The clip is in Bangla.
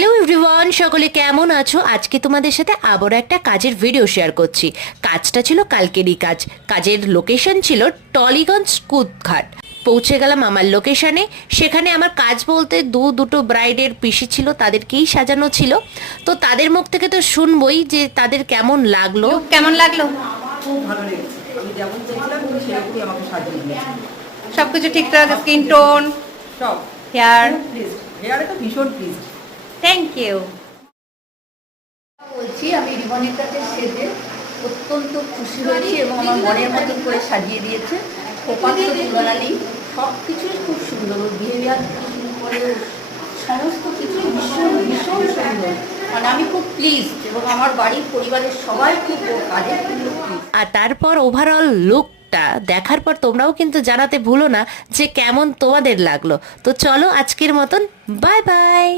হ্যালো এভরিওয়ান, সকলে কেমন আছো? আজকে তোমাদের সাথে আবারও একটা কাজের ভিডিও শেয়ার করছি। কাজটা ছিল কালকেরই কাজ। কাজের লোকেশন ছিল টলিগঞ্জ কুদঘাট। পৌঁছে গেলাম আমার লোকেশনে। সেখানে আমার কাজ বলতে দুটো ব্রাইডের পিসি ছিল, তাদেরকেই সাজানো ছিল। তো তাদের মুখ থেকে তো শুনবই যে তাদের কেমন লাগলো। কেমন লাগলো? খুব ভালো লেগেছে। আমি যেমন চেয়েছিলাম তুমি সেরকমই আমাকে সাজিয়ে দিয়েছো। সবকিছু ঠিকঠাক, স্কিন টোন, সব হেয়ার। প্লিজ, হেয়ারে তো ভীষণ প্লিজ। Thank you. বলছি আমি রিবনের কাছে সেজে অত্যন্ত খুশি হয়েছি এবং আমার মনের মতন করে সাজিয়ে দিয়েছে। খোপার তো তুলনা নেই, সব কিছুই খুব সুন্দর, ওর বিহেভিয়ার থেকে শুরু করে সমস্ত কিছুই ভীষণ ভীষণ সুন্দর। মানে আমি খুব প্লিজড এবং আমার বাড়ির পরিবারের সবাই খুব ওর কাজে খুব প্লিজ। আর তারপর ওভারঅল লুকটা দেখার পর তোমরাও কিন্তু জানাতে ভুলো না যে কেমন তোমাদের লাগলো। তো চলো আজকের মতন বাই বাই।